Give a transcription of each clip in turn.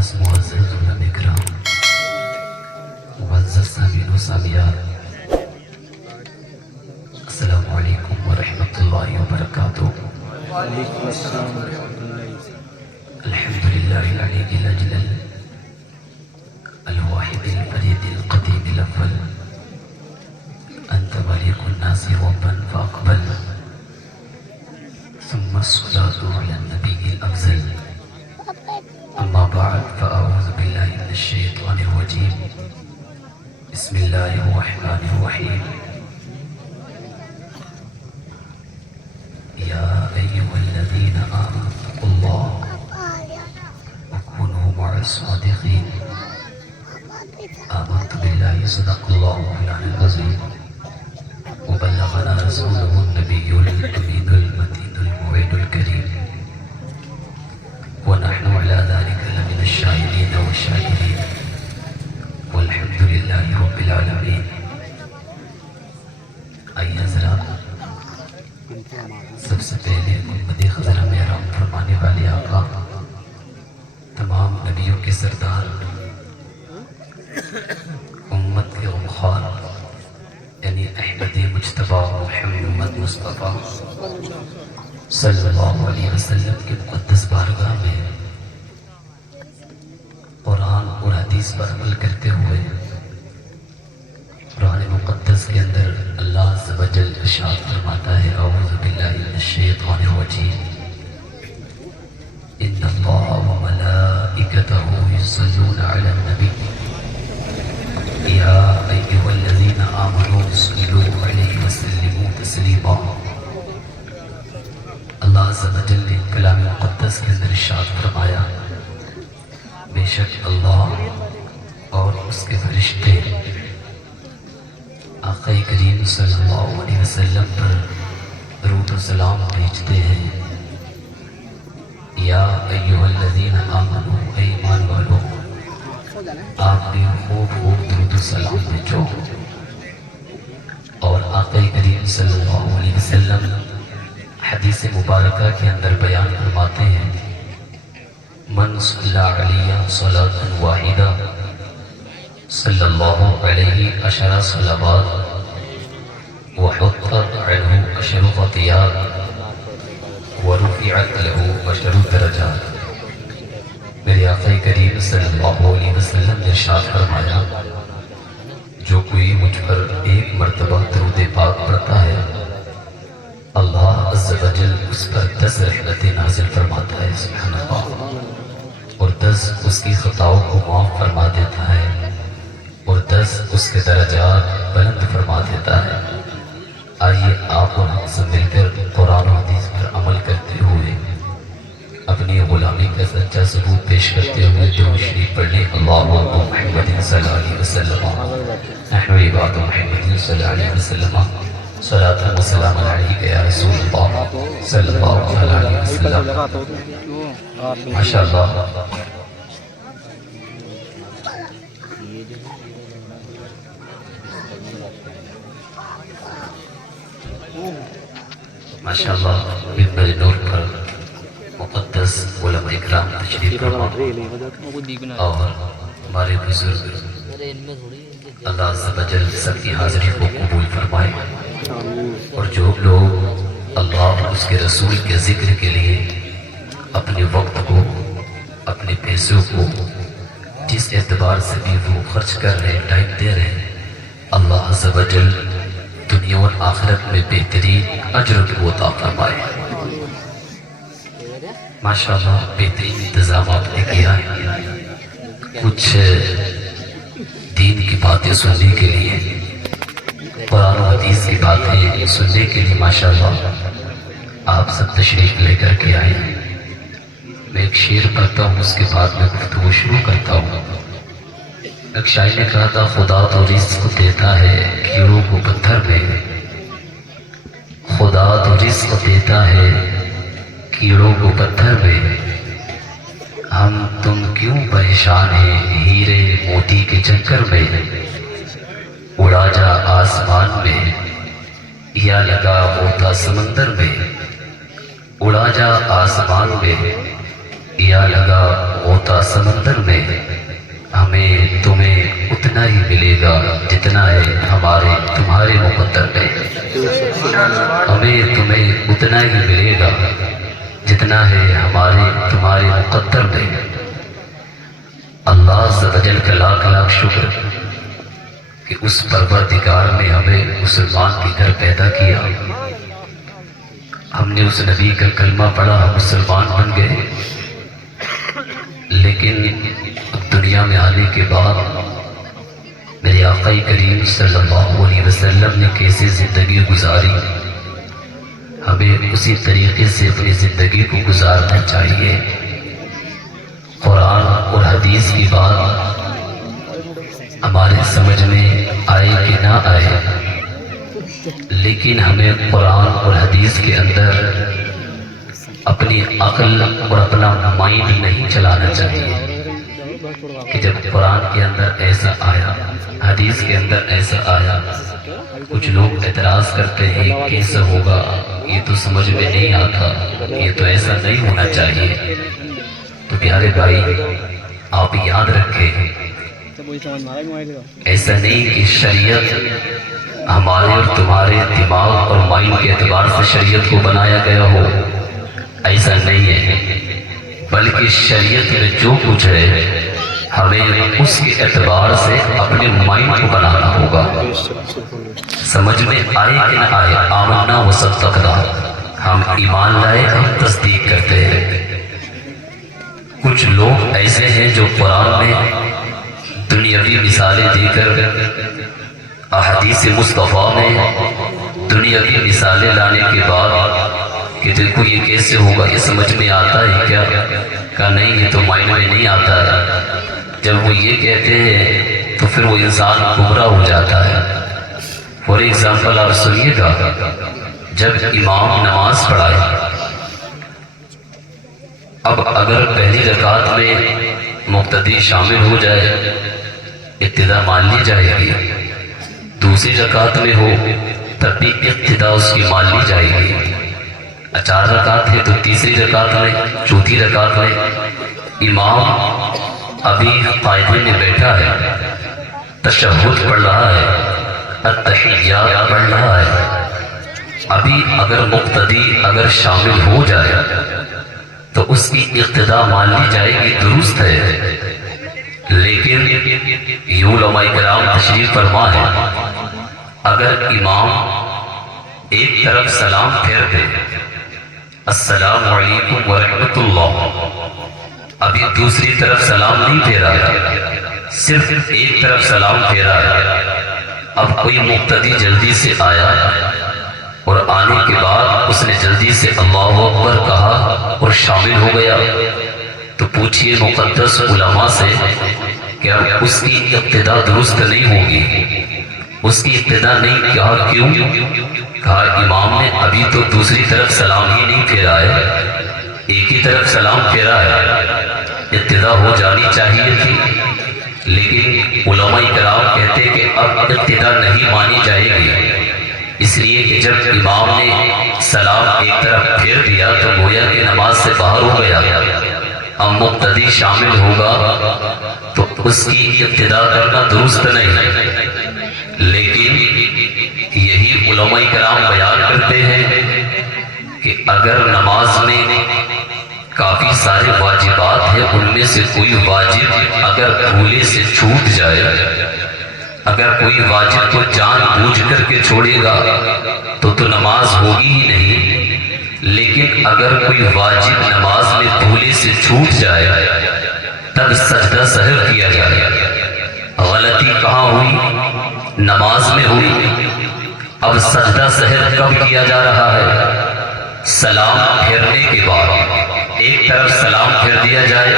مقدس معزز علماء کرام، معزز سامعین و سامعات، السلام علیکم ورحمۃ اللہ وبرکاتہ۔ وعلیکم السلام ورحمۃ اللہ۔ الحمد للہ العلی الاجلل الواحد الفرید القدیم الاول، انت ملک الناس ربا فاقبل، ثم الصلاة على النبی الافضل، اما بعد فاعوذ باللہ من الشیطان الرجیم، بسم اللہ الرحمن الرحیم۔ یا ایہا الذین آمنوا اتقوا اللہ وکونوا مع الصادقین۔ آمنت باللہ صدق اللہ مولانا العظیم وبلغنا رسولہ النبی الامین المتین الموعد الکریم، ونحن على ذلك لمن الشاهدين والشاكرين والحمد لله رب العالمین۔ آئیے حضرات، سب سے پہلے محمد خضر محرم فرمانے والے آقا، تمام نبیوں کے سردار، امت کے غمخوار یعنی احمد مجتبیٰ محمد مصطفیٰ صلی اللہ علیہ وسلم کی مقدس بارگاہ میں قرآن اور حدیث پر عمل کرتے ہوئے قرآن مقدس کے اندر اللہ عز و جل ارشاد فرماتا ہے، اعوذ باللہ من الشیطان الرجیم، ان اللہ وملائکتہ یصلون علی النبی یا ایہا الذین آمنوا صلوا علیہ وسلموا تسلیما۔ اللہ عز و جل نے کلام مقدس کے اندر ارشاد فرمایا، بے شک اللہ اور اس کے فرشتے آقا کریم صلی اللہ علیہ وسلم پر درود و سلام بھیجتے ہیں۔ یا ایہا الذین آمنوا، اے ایمان والو، آپ بھی خوب خوب درود و سلام بھیجو۔ اور آقا کریم صلی اللہ علیہ وسلم حدیث مبارکہ کے اندر بیان فرماتے ہیں، من صلی علیہ صلاۃ واحدہ صلی اللہ علیہ عشر صلوات وحطت عنہ عشر خطیات ورفعت له عشر درجات۔ میرے آقا کریم صلی اللہ علیہ وسلم نے ارشاد فرمایا، جو کوئی مجھ پر ایک مرتبہ درود پاک پڑھتا ہے، اللہ عز و جل اس پر 10 رحمتیں نازل فرماتا ہے، سبحان اللہ، اور 10 اس کی خطاؤں کو معاف فرما دیتا ہے، اور 10 اس کے درجات بلند فرما دیتا ہے۔ آئیے آپ اور ہم سے مل کر قرآن و حدیث پر عمل کرتے ہوئے اپنی غلامی کا سچا ثبوت پیش کرتے ہوئے درود شریف پڑھنے، اللہم محمد صلی اللہ علیہ وسلم، نحن عباد محمد صلی اللہ علیہ وسلم، صلاۃ و سلام علیک یا رسول اللہ صلی اللہ علیہ وسلم۔ ماشاءاللہ، ماشاءاللہ، منبر نور پر مقدس علماء اکرام تشریف فرما اور ہمارے بزرگ، اللہ عز و جل سب کی حاضری کو قبول فرمائے، اور جو لوگ اللہ اور اس کے رسول کے ذکر کے لیے اپنے وقت کو، اپنے پیسوں کو جس اعتبار سے بھی وہ خرچ کر رہے، ٹائم دے رہے، اللہ عز و جل دنیا اور آخرت میں بہترین اجر کو عطا فرمائے۔ ماشاءاللہ، بہترین انتظام آپ نے کیا ہے، کچھ دین کی باتیں سننے کے لیے، قرآن و حدیث کی باتیں سننے کے لیے ماشاءاللہ آپ سب تشریف لے کر کے آئے ہیں۔ میں ایک شعر پڑھتا ہوں، اس کے بعد میں گفتگو شروع کرتا ہوں۔ ایک شاعر نے کہا تھا، خدا تو رزق دیتا ہے کیڑوں کو پتھر میں، خدا تو رزق دیتا ہے کیڑوں کو پتھر میں، ہم تم کیوں پریشان ہیں ہیرے موتی کے چکر میں، اڑا جا آسمان میں یا لگا ہوتا سمندر میں، اڑا جا آسمان میں یا لگا غوطہ سمندر میں ہمیں تمہیں اتنا ہی ملے گا جتنا ہے ہمارے تمہارے مقدر میں، ہمیں تمہیں اتنا ہی ملے گا جتنا ہے ہمارے تمہارے مقدر میں۔ اللہ عز و جل کا لاکھ لاکھ شکر کہ اس پروردگار نے ہمیں مسلمان کے گھر پیدا کیا، ہم نے اس نبی کا کلمہ پڑھا، ہم مسلمان بن گئے۔ لیکن اب دنیا میں آنے کے بعد میرے آقا کریم صلی اللہ علیہ وسلم نے کیسے زندگی گزاری، ہمیں اسی طریقے سے اپنی زندگی کو گزارنا چاہیے۔ قرآن اور حدیث کی بات ہمارے سمجھ میں آئے کہ نہ آئے، لیکن ہمیں قرآن اور حدیث کے اندر اپنی عقل اور اپنا مائنڈ نہیں چلانا چاہیے کہ جب قرآن کے اندر ایسا آیا، حدیث کے اندر ایسا آیا، کچھ لوگ اعتراض کرتے ہیں کیسا ہوگا، یہ تو سمجھ میں نہیں آتا، یہ تو ایسا نہیں ہونا چاہیے۔ تو پیارے بھائی آپ یاد رکھیں، ایسا نہیں کہ شریعت ہمارے اور تمہارے دماغ اور مائنڈ کے اعتبار سے شریعت کو بنایا گیا ہو، ایسا نہیں ہے، بلکہ شریعت میں جو کچھ ہے ہمیں اس کے اعتبار سے اپنے مائنڈ کو بنانا ہوگا۔ سمجھ میں آئے کہ نہ آئے، آمنا وصدقنا، ہم ایمان لائے، ہم تصدیق کرتے ہیں۔ کچھ لوگ ایسے ہیں جو قرآن میں دنیاوی مثالیں دے کر، احادیث مصطفیٰ میں دنیاوی مثالیں لانے کے بعد کہ دیکھو یہ کیسے ہوگا، یہ سمجھ میں آتا ہے کیا؟ کہا نہیں، یہ تو مائنڈ میں نہیں آتا ہے۔ جب وہ یہ کہتے ہیں تو پھر وہ انسان گمراہ ہو جاتا ہے۔ فور ایگزامپل آپ سنیے گا، جب امام نماز پڑھائے، اب اگر پہلی رکعت میں مقتدی شامل ہو جائے، ابتدا مان لی جائے گی، دوسری رکعت میں ہو تب بھی ابتدا اس کی مان لی جائے گی، 4 رکعت ہے تو تیسری رکعت میں، چوتھی رکعت میں امام ابھی قاعدے میں بیٹھا ہے، تشہد پڑھ رہا ہے، التحیات پڑھ رہا ہے، ابھی اگر مقتدی اگر شامل ہو جائے تو اس کی اقتدا مان لی جائے گی، درست ہے۔ لیکن یہ علماء کرام تشریف فرما ہے، اگر امام ایک طرف سلام پھیر دے، السلام علیکم ورحمۃ اللہ، ابھی دوسری طرف سلام نہیں پھیرا ہے، صرف ایک طرف سلام پھیرا ہے، اب کوئی مقتدی جلدی سے آیا اور آنے کے بعد اس نے جلدی سے اللہ اکبر کہا اور شامل ہو گیا، تو پوچھئے مقدس علماء سے کہ اس کی ابتدا درست نہیں ہوگی، اس کی ابتدا نہیں، کہا کیوں؟ کہا امام نے ابھی تو دوسری طرف سلام ہی نہیں پھیرا ہے، ایک ہی طرف سلام پھیرا ہے، ابتدا ہو جانی چاہیے تھی۔ لیکن علماء کرام کہتے کہ اب ابتدا نہیں مانی جائے گی، اس لیے کہ جب امام نے سلام ایک طرف پھیر دیا تو گویا کہ نماز سے باہر ہو گیا، اب مقتدی شامل ہوگا تو اس کی ابتدا کرنا درست نہیں۔ لیکن یہی علماء کرام بیان کرتے ہیں کہ اگر نماز میں کافی سارے واجبات ہیں، ان میں سے کوئی واجب اگر بھولے سے چھوٹ جائے، اگر کوئی واجب کو جان بوجھ کر کے چھوڑے گا تو نماز ہوگی ہی نہیں، لیکن اگر کوئی واجب نماز میں بھولے سے چھوٹ جائے تب سجدہ سہو کیا جائے۔ غلطی کہاں ہوئی؟ نماز میں ہوئی۔ اب سجدہ سہو کب کیا جا رہا ہے؟ سلام پھیرنے کے بعد ایک طرف سلام پھیر دیا جائے،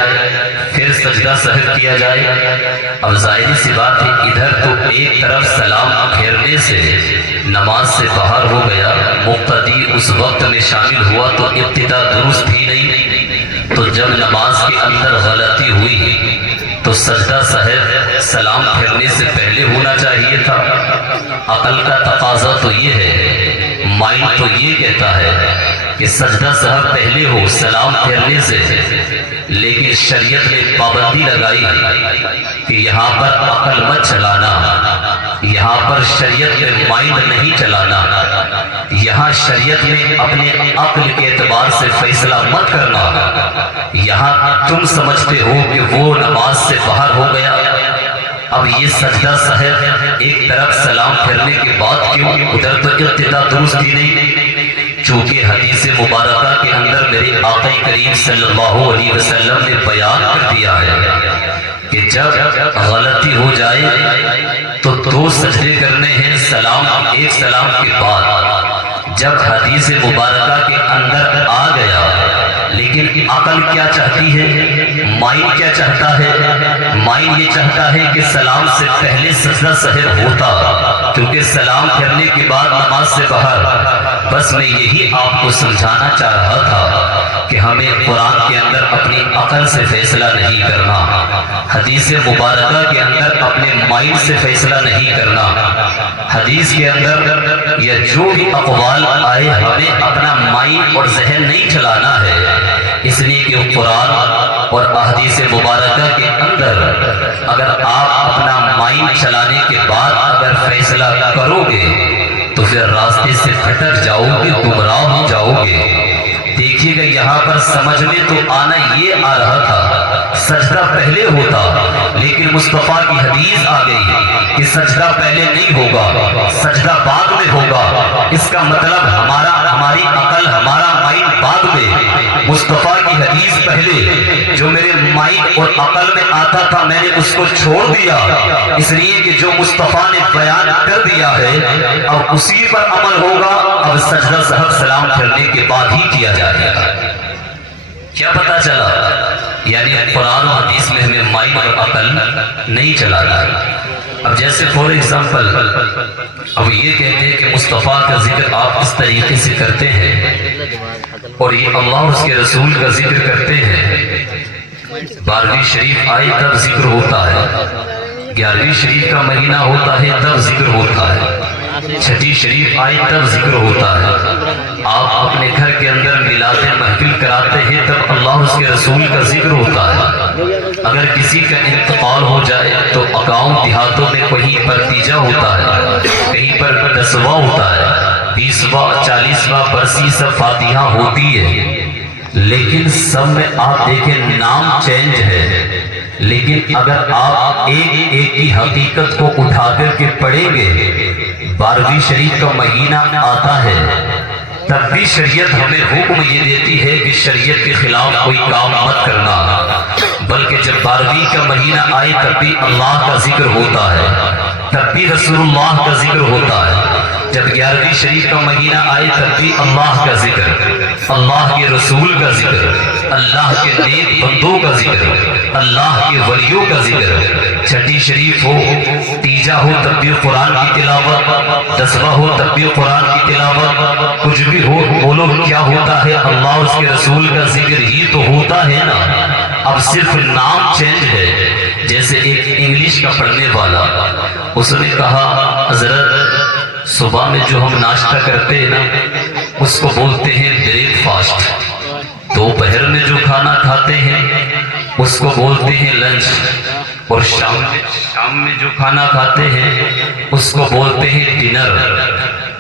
پھر سجدہ سہو کیا جائے۔ اب ظاہری سی بات ہے، ادھر تو ایک طرف سلام پھیرنے سے نماز سے باہر ہو گیا، مقتدی اس وقت میں شامل ہوا تو ابتدا درست ہی نہیں، تو جب نماز کے اندر غلطی ہوئی تو سجدہ سہو سلام پھیرنے سے پہلے ہونا چاہیے تھا۔ عقل کا تقاضا تو یہ ہے، مائنڈ تو یہ کہتا ہے کہ سجدہ سہو پہلے ہو سلام پھیرنے سے، لیکن شریعت نے پابندی لگائی کہ یہاں پر عقل مت چلانا، یہاں پر شریعت میں مائنڈ نہیں چلانا، یہاں شریعت میں اپنے عقل کے اعتبار سے فیصلہ مت کرنا۔ یہاں تم سمجھتے ہو کہ وہ نماز سے باہر ہو گیا، اب یہ سجدہ سہو ایک طرف سلام پھیرنے کے بعد کیوں، ادھر تو ابتدا درست ہی نہیں، چونکہ حدیث مبارکہ کے اندر میرے آقا کریم صلی اللہ علیہ وسلم نے بیان کر دیا ہے کہ جب غلطی ہو جائے تو دو سجدے کرنے ہیں، سلام ایک سلام کے بعد۔ جب حدیث مبارکہ کے اندر آ گیا، لیکن عقل کیا چاہتی ہے، مائنڈ کیا چاہتا ہے، مائنڈ یہ چاہتا ہے کہ سلام سے پہلے سجدہ سہو ہوتا، کیونکہ سلام کرنے کے بعد نماز سے باہر۔ بس میں یہی آپ کو سمجھانا چاہ رہا تھا کہ ہمیں قرآن کے اندر اپنی عقل سے فیصلہ نہیں کرنا، حدیث مبارکہ کے اندر اپنے مائنڈ سے فیصلہ نہیں کرنا۔ حدیث کے اندر یا جو بھی اقوال آئے، ہمیں اپنا مائنڈ اور ذہن نہیں چلانا ہے، اس لیے کہ قرآن اور احادیث مبارکہ کے اندر اگر آپ اپنا مائنڈ چلانے کے بعد اگر فیصلہ کرو گے تو پھر راستے سے بھٹک جاؤ گے، گمراہ ہو جاؤ گے۔ دیکھیے گا یہاں پر سمجھ میں تو آنا یہ آ رہا تھا سجدہ پہلے ہوتا، لیکن مصطفیٰ کی حدیث آ گئی کہ سجدہ پہلے نہیں ہوگا، سجدہ بعد میں ہوگا۔ اس کا مطلب ہماری عقل، ہمارا مائنڈ بعد میں، مصطفیٰ کی حدیث پہلے۔ جو میرے مائنڈ اور عقل میں آتا تھا میں نے اس کو چھوڑ دیا، اس لیے کہ جو مصطفیٰ نے بیان کر دیا ہے اب اسی پر عمل ہوگا۔ اب سجدہ سہو سلام پھیرنے کے بعد ہی کیا جائے گا۔ کیا پتا چلا؟ یعنی قرآن و حدیث میں ہمیں مائنڈ اور عقل نہیں چلانا ہے۔ اب جیسے فور ایگزامپل اب یہ کہتے ہیں کہ مصطفیٰ کا ذکر آپ اس طریقے سے کرتے ہیں اور یہ اللہ اور اس کے رسول کا ذکر کرتے ہیں، 12ویں شریف آئے تب ذکر ہوتا ہے، 11ویں شریف کا مہینہ ہوتا ہے تب ذکر ہوتا ہے، 6ٹھی شریف آئے تب ذکر ہوتا ہے۔ آپ اپنے گھر کے اندر میلاد محفل کراتے ہیں تب اللہ اور اس کے رسول کا ذکر ہوتا ہے۔ اگر کسی کا انتقال ہو جائے تو گاؤں دیہاتوں میں کہیں پر تیجا ہوتا ہے، کہیں پر دسواں ہوتا ہے، 20واں 40واں برسی سب فاتحہ ہوتی ہے، لیکن سب میں آپ دیکھیں نام چینج ہے، لیکن اگر آپ ایک ایک کی حقیقت کو اٹھا کر کے پڑھیں گے، 12ویں شریف کا مہینہ آتا ہے تب بھی شریعت ہمیں حکم یہ دیتی ہے کہ شریعت کے خلاف کوئی کام مت کرنا، بلکہ جب 12ویں کا مہینہ آئے تب بھی اللہ کا ذکر ہوتا ہے، تب بھی رسول اللہ کا ذکر ہوتا ہے، جب 11ویں شریف کا مہینہ آئے تب بھی اللہ کا ذکر، اللہ کے رسول کا ذکر، اللہ کے نیک بندوں کا ذکر، اللہ کے ولیوں کا ذکر۔ 6ٹھی شریف ہو، تیجا ہو تب بھی قرآن کی تلاوت، 10واں ہو تب بھی قرآن کی تلاوت، کچھ بھی ہو بولو کیا ہوتا ہے، اللہ اور اس کے رسول کا ذکر ہی تو ہوتا ہے نا۔ اب صرف نام چینج ہے۔ جیسے ایک انگلش کا پڑھنے والا، اس نے کہا حضرت صبح میں جو ہم ناشتہ کرتے ہیں نا اس کو بولتے ہیں بریک فاسٹ، دوپہر میں جو کھانا کھاتے ہیں اس کو بولتے ہیں لنچ، اور شام میں جو کھانا کھاتے ہیں اس کو بولتے ہیں ڈنر۔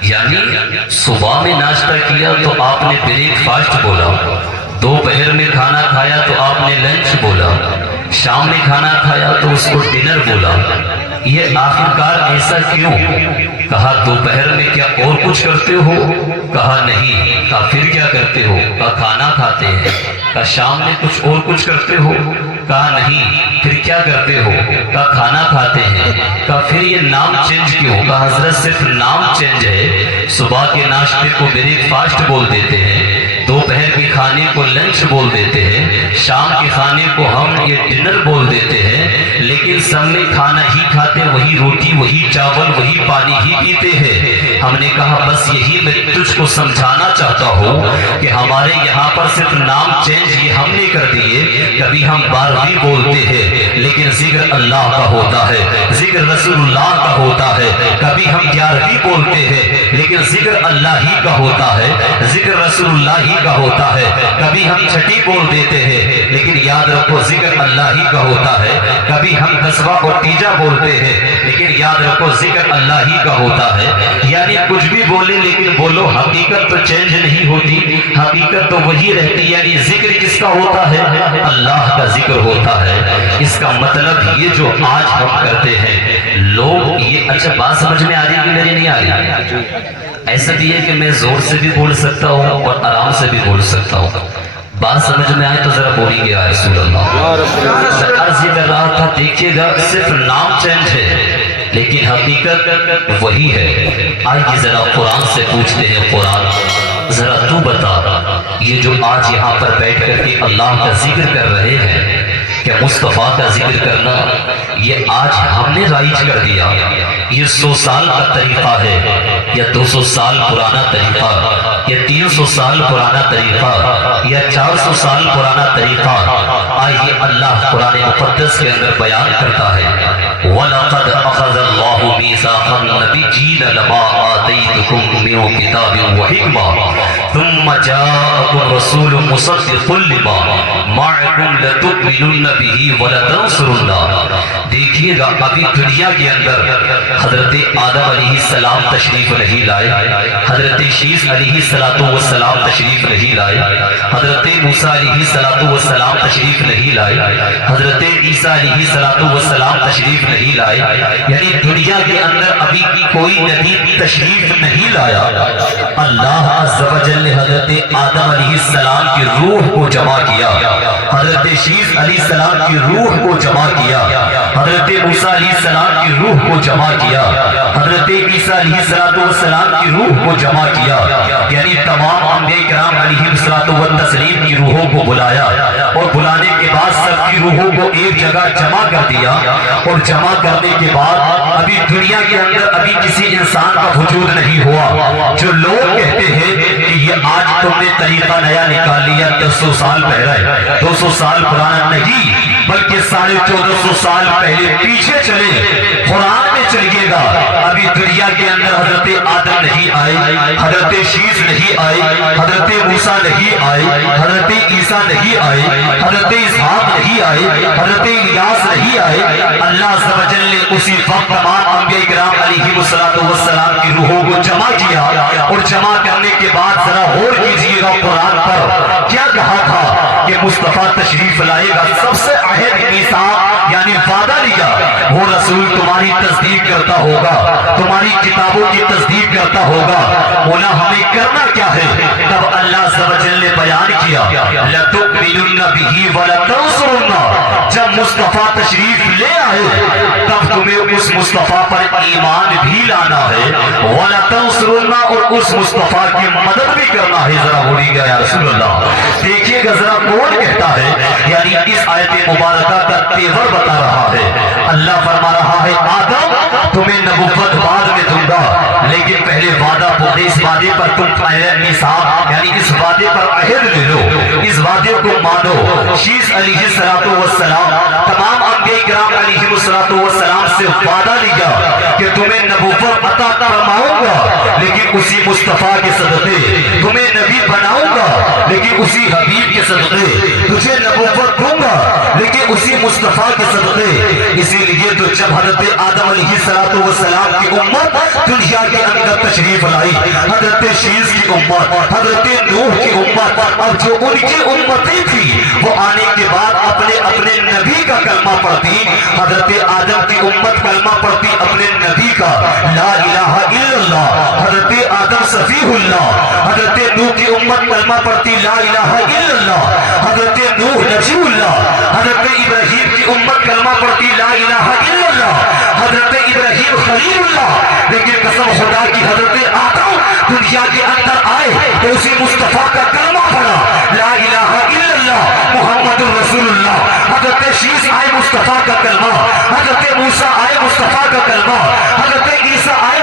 یعنی صبح میں ناشتہ کیا تو آپ نے بریک فاسٹ بولا، دوپہر میں کھانا کھایا تو آپ نے لنچ بولا، شام میں کھانا کھایا تو اس کو ڈنر بولا۔ یہ آخرکار ایسا کیوں؟ کہا دوپہر میں کیا اور کچھ کرتے ہو؟ کہا نہیں۔ کہا پھر کیا کرتے ہو؟ کہا کھانا کھاتے ہیں۔ کہا شام میں کچھ اور کچھ کرتے ہو؟ کہا نہیں۔ پھر کیا کرتے ہو؟ کہا کھانا کھاتے ہیں۔ کہا پھر یہ نام چینج کیوں؟ کہا حضرت صرف نام چینج ہے، صبح کے ناشتے کو بریک فاسٹ بول دیتے ہیں، دوپہر کے کھانے کو لنچ بول دیتے ہیں، شام کے کھانے کو ہم یہ ڈنر بول دیتے ہیں، لیکن سب میں کھانا ہی کھاتے، وہی روٹی وہی چاول وہی پانی ہی پیتے ہیں۔ ہم نے کہا بس یہی میں تجھ کو سمجھانا چاہتا ہوں کہ ہمارے یہاں پر صرف نام چینج یہ ہم نے کر دیے، کبھی ہم 12ویں بولتے ہیں لیکن ذکر اللہ کا ہوتا ہے، ذکر رسول اللہ کا ہوتا ہے، کبھی ہم 11ویں بولتے ہیں لیکن ذکر اللہ ہی کا ہوتا ہے، ذکر رسول اللہ ہی کا ہوتا ہے، کبھی ہم 6 بول دیتے ہیں لیکن یاد رکھو ذکر اللہ ہی کا ہوتا ہے، کبھی ہم 10واں اور 3 بولتے ہیں لیکن یاد رکھو ذکر اللہ ہی کا ہوتا ہے۔ یعنی کچھ بھی بولے لیکن بولو حقیقت تو چینج نہیں ہوتی، حقیقت تو وہی رہتی، یعنی ذکر کس کا ہوتا ہے؟ اللہ کا ذکر ہوتا ہے۔ اس کا مطلب یہ جو آج ہم کرتے ہیں لوگ یہ، اچھا بات سمجھ میں آ رہی ہے کہ میری نہیں آ رہی؟ ایسا بھی ہے کہ میں زور سے بھی بول سکتا ہوں اور آرام سے بھی بول سکتا ہوں، بات سمجھ میں آئے تو ذرا بولیے یا رسول اللہ۔ عرض یہ کر رہا تھا دیکھیے گا صرف نام چینج ہے لیکن حقیقت وہی ہے۔ آئیے ذرا قرآن سے پوچھتے ہیں، قرآن ذرا تو بتا، یہ جو آج یہاں پر بیٹھ کر کے اللہ کا ذکر کر رہے ہیں، کہ مصطفیٰ کا ذکر کرنا یہ آج ہم نے رائج کر دیا، یہ 100 سال کا طریقہ ہے یا 200 سال پرانا طریقہ یا 300 سال پرانا طریقہ یا 400 سال پرانا طریقہ؟ آئیے اللہ قرآن مقدس کے اندر بیان کرتا ہے، وَلَقَدْ أَخَذَ اللَّهُ مِيثَاقَ النَّبِيِّينَ لَمَا آتَيْتُكُم مِّن كِتَابٍ وَحِكْمَةٍ ثُمَّ جَاءَكُمْ رَسُولٌ مُصَدِّقٌ لِّمَا مَعَكُمْ لَتُؤْمِنُنَّ بِهِ وَلَتَنصُرُنَّهُ۔ دیکھیے گا ابھی دنیا کے اندر حضرت آدم علیہ السلام تشریف نہیں لائے، حضرت شیس علیہ السلام تشریف نہیں لائے، حضرت موسیٰ علیہ السلام تشریف نہیں لائے، حضرت عیسیٰ علیہ السلام تشریف نہیں لائے، یعنی دنیا کے اندر ابھی کوئی نبی تشریف نہیں لایا۔ اللہ عز و جل نے حضرت آدم علیہ السلام کی روح کو جمع کیا، حضرت شیس علیہ السلام کی روح کو جمع کیا، حضرت موسیٰ علیہ السلام کی روح کو جمع کیا، حضرت عیسیٰ علیہ السلام کی روح کو جمع کیا، یعنی تمام انبیاء کرام علیہ السلام کی روحوں کو بلایا، اور بلانے کے بعد سب کی روحوں کو ایک جگہ جمع کر دیا، اور جمع کرنے کے بعد ابھی دنیا کے اندر ابھی کسی انسان کا وجود نہیں ہوا۔ جو لوگ کہتے ہیں کہ یہ آج تم نے طریقہ نیا نکال لیا، 200 سال پہلے 200 سال پرانا نہیں بلکہ 1450 سال پہلے پیچھے چلے، قرآن میں چلیے گا، ابھی دنیا کے اندر حضرت آدم نہیں آئے، حضرت شیس نہیں آئے، حضرت موسیٰ نہیں آئے، حضرت عیسیٰ نہیں آئے، حضرت اسحاق نہیں آئے، حضرت الیاس نہیں آئے۔ اللہ عز و جل نے اسی وقت تمام انبیاء کرام علیہ السلام کی روحوں کو جمع کیا، اور جمع کرنے کے بعد ذرا غور کیجیے گا قرآن پر کیا کہا تھا کہ مصطفیٰ تشریف لائے گا۔ سب سے عہد میثاق یعنی وعدہ لیا، وہ رسول تمہاری تصدیق کرتا ہوگا، تمہاری کتابوں کی تصدیق کرتا ہوگا، مولا ہمیں کرنا کیا ہے؟ تب اللہ عز و جل نے بیان کیا، لَتُؤْمِنُنَّ بِهِ وَلَتَنصُرُنَّهُ۔ جب مصطفیٰ تشریف لے آئے تب تمہیں اس مصطفیٰ پر ایمان بھی لانا ہے، وَلَتَنصُرُنَّهُ، اور اس مصطفیٰ کی مدد بھی کرنا ہے۔ ذرا بولیے گا یا رسول اللہ۔ دیکھیے گا ذرا کون کہتا ہے، یعنی اس آیت مبارکہ کا تیور بتا رہا ہے۔ اللہ فرما رہا ہے آدم تمہیں نبوت بعد میں دوں گا، لیکن پہلے وعدہ پورے، اس وعدے پر تم میثاق یعنی اس وعدے پر عہد لے لو، اس وعدے کو مانو۔ شیس علیہ السلام تمام انبیاء کرام علیہ السلام سے وعدہ لیا کہ تمہیں نبوت عطا فرماؤں گا، لیکن اسی مصطفیٰ کے صدقے، تمہیں نبی بناؤں گا لیکن اسی حبیب کے صدقے، تجھے نبوت دوں گا لیکن اسی مصطفیٰ کے صدقے۔ اسی لیے تو جب حضرت آدم علیہ السلام کی امت دنیا کے اندر تشریف لائی، حضرت شیس کی امت، حضرت نوح کی امت، اور جو ان کی امتیں تھی وہ آنے کے بعد اپنے اپنے نبی کا کلمہ پڑھتی۔ حضرت آدم کی امت کلمہ پڑھتی اپنے نبی کا، لا الہ الا اللہ، حضرت آدم صفیہ اللہ۔ حضرت نوح کی امت کلمہ پڑھتی لا الہ الا اللہ، حضرت نوح نبی اللہ۔ حضرت ابراہیم کی امت کلمہ پڑھتی لا الہ الا اللہ، حضرت ابراہیم خلیل اللہ۔ لیکن قسم خدا کی حضرت آدم دنیا کے اندر آئے تو اسی مصطفیٰ کا کلمہ پڑھا، لا الہ الا اللہ محمد رسول اللہ۔ حضرت شیس آئے مصطفیٰ کا کلمہ، حضرت موسیٰ آئے مصطفیٰ کا کلمہ، حضرت عیسیٰ آئے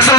100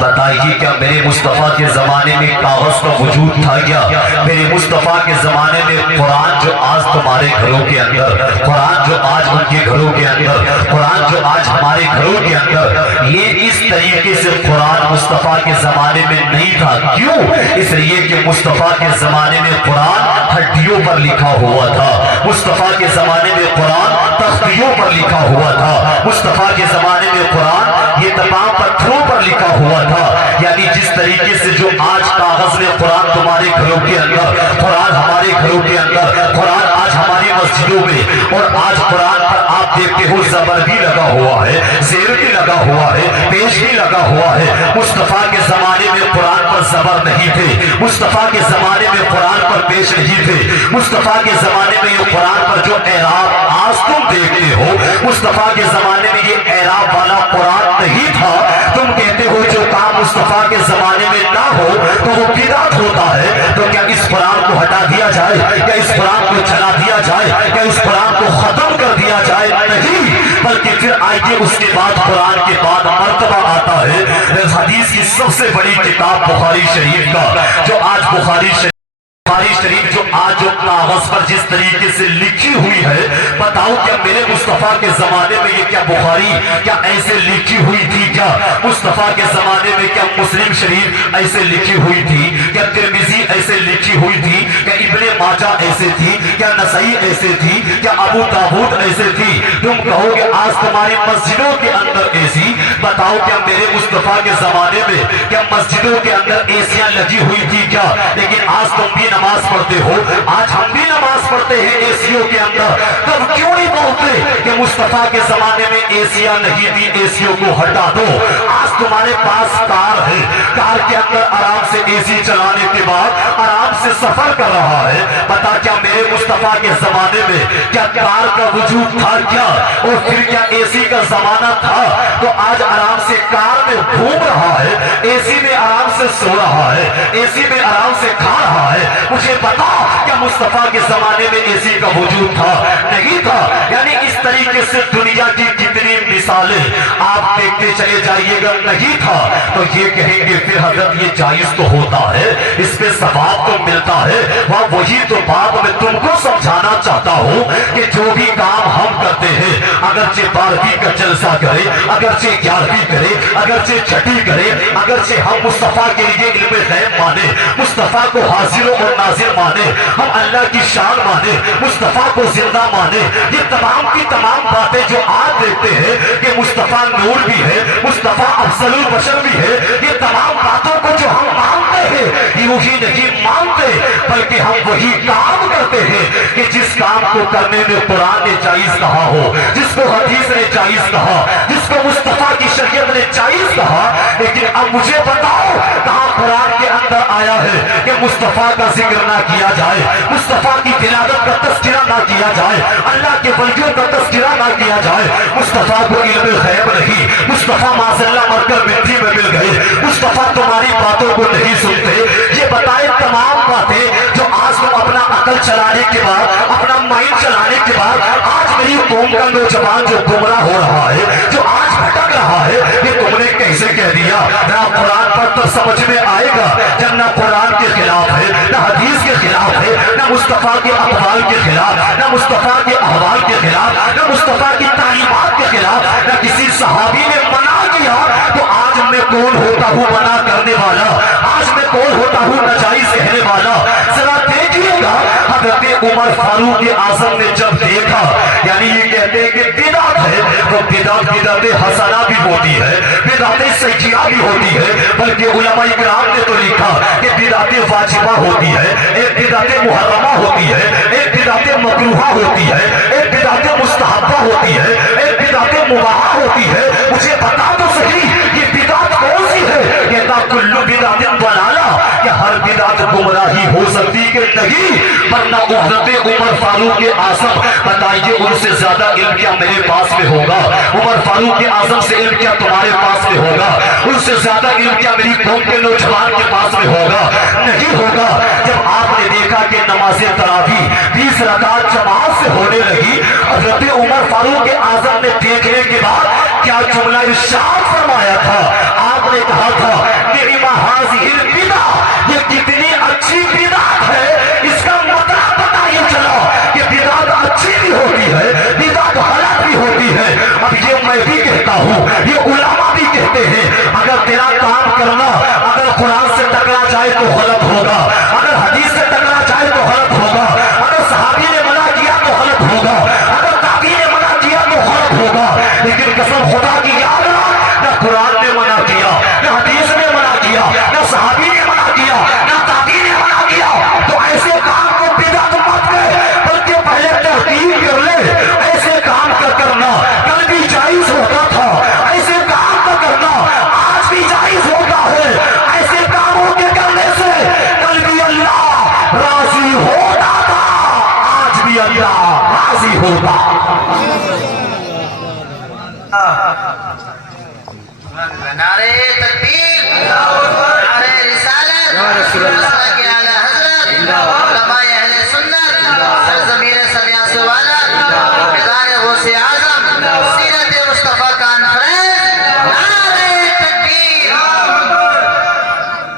بتائیے کیا میرے مصطفیٰ کے زمانے میں کاغذ کا وجود تھا کیا؟ میرے مصطفیٰ کے زمانے میں قرآن جو آج تمہارے گھروں کے اندر، قرآن جو آج ان کے گھروں کے اندر، قرآن جو آج ہمارے گھروں کے اندر، یہ اس طریقے سے قرآن مصطفیٰ کے زمانے میں نہیں تھا. کیوں؟ اس لیے کہ مصطفیٰ کے زمانے میں قرآن ہڈیوں پر لکھا ہوا تھا. مصطفیٰ کے زمانے میں قرآن تختیوں پر لکھا ہوا تھا. مصطفیٰ کے زمانے میں قرآن یہ تمام پتھروں پر لکھا ہوا تھا. یعنی جس طریقے سے جو آج کاغذ میں قرآن تمہارے گھروں کے اندر، قرآن ہمارے گھروں کے اندر، قرآن آج ہماری مسجدوں میں، اور آج قرآن پر آپ دیکھتے ہو زبر بھی لگا ہوا ہے، زیر بھی لگا ہوا ہے، پیش بھی لگا ہوا ہے. مصطفیٰ کے زمانے میں قرآن پر زبر نہیں تھے. مصطفیٰ کے زمانے میں قرآن پر پیش نہیں تھے. مصطفیٰ کے زمانے میں یہ قرآن پر جو اعراب آج تم دیکھتے ہو، مصطفیٰ کے زمانے میں یہ اعراب والا قرآن نہیں تھا. تم کہتے ہو جو کام مصطفیٰ کے زمانے میں نہ ہو تو وہ بدعت ہوتا ہے. تو کیا اس قرآن کو ہٹا دیا جائے؟ کیا اس قرآن کو چلا دیا جائے؟ کیا اس قرآن کو ختم کر دیا جائے؟ نہیں، بلکہ پھر آئیے اس کے بعد قرآن کے بعد مرتبہ آتا ہے حدیث کی سب سے بڑی کتاب بخاری شریف کا. جو آج بخاری شریف جو آج جو کاغذ پر جس طریقے سے لکھی ہوئی ہے، بتاؤ کیا میرے مصطفیٰ کے زمانے میں یہ کیا بخاری کیا ایسے لکھی ہوئی تھی؟ کیا مصطفیٰ کے زمانے میں کیا مسلم شریف ایسے لکھی ہوئی تھی؟ کیا ترمذی ایسے لکھی ہوئی تھی؟ کیا ابن ماجہ ایسے تھی؟ کیا نسائی ایسے تھی؟ کیا ابو داؤد ایسے تھی؟ تم کہو گے آج تمہاری مسجدوں کے اندر ایسی. بتاؤ کیا میرے مصطفیٰ کے زمانے میں کیا مسجدوں کے اندر ایسیاں لگی ہوئی تھی کیا؟ لیکن آج تم بھی نماز پڑھتے ہو، آج ہم بھی نماز پڑھتے ہیں ایسیوں کے اندر. تب کیوں نہیں بولتے کہ مصطفیٰ کے زمانے میں ایسیاں نہیں تھی، ایسیوں کو ہٹا دو؟ آج تمہارے پاس کار ہے، کار کے اندر آرام سے اے سی چلانے کے بعد آرام سے سفر کر رہا ہے. بتا کیا میرے مصطفیٰ کے زمانے میں کیا کار کا وجود تھا کیا؟ اور پھر کیا اے سی کا زمانہ تھا؟ تو آج آرام سے کار میں گھوم رہا ہے، اے سی میں آرام سے سو رہا ہے، اے سی میں آرام سے کھا رہا ہے. مجھے بتا کیا مصطفیٰ کے زمانے میں اے سی کا وجود تھا؟ نہیں تھا. یعنی اس طریقے سے دنیا کی کتنی مثالیں آپ دیکھتے چلے جائیے گا. نہیں تھا تو یہ کہیں گے پھر حضرت یہ جائز تو ہوتا ہے، اس پہ ثواب تو ملتا ہے. وہی تو بات میں تم کو سمجھانا چاہتا ہوں کہ جو بھی کام ہم کرتے ہیں، اگرچہ 12ویں کا جلسہ کرے، اگرچہ 11ویں کرے، اگرچہ چھٹی کرے، اگرچہ ہم مصطفیٰ کے لیے علم غیب مانے، مصطفیٰ کو حاضر اور ناظر مانے، ہم اللہ کی شان مانے، مصطفیٰ کو زندہ مانے، یہ تمام کی تمام باتیں جو آج دیکھتے ہیں کہ مصطفیٰ نور بھی ہے، مصطفیٰ افضل البشر بھی ہے، یہ تمام باتوں کو جو ہم مانتے ہیں یہ وہی نہیں مانتے، بلکہ ہم وہی کام کرتے ہیں کہ جس کام کو کرنے میں قرآن نے جائز کہا ہو، جس کو حدیث نے جائز کہا، جس کو مصطفیٰ کی شریعت نے جائز کہا. لیکن اب مجھے بتاؤ کہاں قرآن کے اندر آیا ہے کہ مصطفیٰ کا ذکر نہ کیا جائے، مصطفیٰ کی تلاوت کا تذکرہ نہ کیا جائے، اللہ کے ولیوں کا تذکرہ نہ کیا جائے. مصطفیٰ کو علم غیب نہیں، مصطفیٰ معاذاللہ مر کر مٹی میں مل گئے، مصطفیٰ تمہاری باتوں کو نہیں سنتے. یہ بتائے تمام باتیں جو آج تم اپنا عقل چلانے کے بعد، اپنا مائنڈ چلانے کے بعد آج میری قوم کا نوجوان جو گمراہ ہو رہا ہے، جو آج بھٹک رہا ہے، یہ تم نے کیسے کہہ دیا؟ نہ قرآن پر تو سمجھ میں آئے گا جب نہ قرآن کے خلاف ہے، نہ حدیث کے خلاف ہے، نہ مصطفیٰ کے اقوال کے خلاف، نہ مصطفیٰ کے احوال کے خلاف، نہ مصطفیٰ کی تعلیمات کے خلاف، نہ کسی صحابی نے منع کیا. تو آج میں کون ہوتا ہوں منع کرنے والا؟ آج میں کون ہوتا ہوں ناجائز کہنے والا؟ ذرا دیکھیے گا حضرت عمر فاروق اعظم نے جب دیکھا، یعنی یہ کہتے ہیں کہ بدعت ہے، تو بدعت حسنہ بھی ہوتی ہے، بدعت سیئہ بھی ہوتی ہے، بلکہ علماء اکرام نے تو لکھا کہ بدعت واجبہ ہوتی ہے، ایک بدعت محرمہ ہوتی ہے، ایک بدعت مکروہہ ہوتی ہے، ایک بدعت مستحبہ ہوتی ہے، ایک بدعت مباحہ ہوتی ہے. مجھے بتا تو صحیح یہ بدعت کون سی ہے؟ کہتا کلو بدعت ضلالہ، کہ ہر بدعت گمراہی ہو سکتی کہ نہیں. ورنہ حضرت عمر فاروق اعظم بتائیے ان سے زیادہ علم کیا میرے پاس میں ہوگا؟ عمر فاروق اعظم سے علم کیا تمہارے پاس میں ہوگا؟ ان سے زیادہ علم کیا میری قوم کے نوجوان کے پاس میں ہوگا؟ نہیں ہوگا. جب آپ نے دیکھا کہ نماز تراویح 20 رکعت جماعت سے ہونے لگی، حضرت عمر فاروق اعظم نے دیکھنے کے بعد کیا جملہ ارشاد فرمایا تھا؟ آپ نے نے کہا تھا میری ماں حاضر بدا یہ کتنی اچھی بدعت ہے، اس کا مطلب پتہ یہ چلا کہ بدعت اچھی بھی ہوتی ہے، بدعت غلط بھی ہوتی ہے۔ اب یہ میں بھی کہتا ہوں، یہ علماء بھی کہتے ہیں، اگر تیرا کام کرنا اگر قرآن سے ٹکرا جائے تو غلط ہوگا، اگر حدیث سے ٹکرا جائے تو غلط ہوگا، اگر صحابی نے منع کیا تو غلط ہوگا، اگر تابعی نے منع کیا تو غلط ہوگا، لیکن قسم خدا کی یاد رکھ، نہ قرآن نے منع کیا، نہ حدیث نے منع کیا، نہ صحابی نے منع کیا، نہ تابعی نے منع کیا، تو ایسے کام کو بدعت مت کر، بلکہ پہلے تحقیق کر لے۔ ایسے کام کا کرنا کل بھی جائز ہوتا تھا، ایسے کام کا کرنا آج بھی جائز ہوتا ہے، ایسے کاموں کے کرنے سے کل بھی اللہ راضی ہوتا تھا، آج بھی اللہ راضی ہوتا۔ نعرہ تکبیر، نعرہ رسالت، مسلک اعلی حضرت، علماء اہل سنت، سرزمین سمیاس والا، فیضان غوث اعظم، سیرت مصطفیٰ کانفرنس، نعرہ تکبیر۔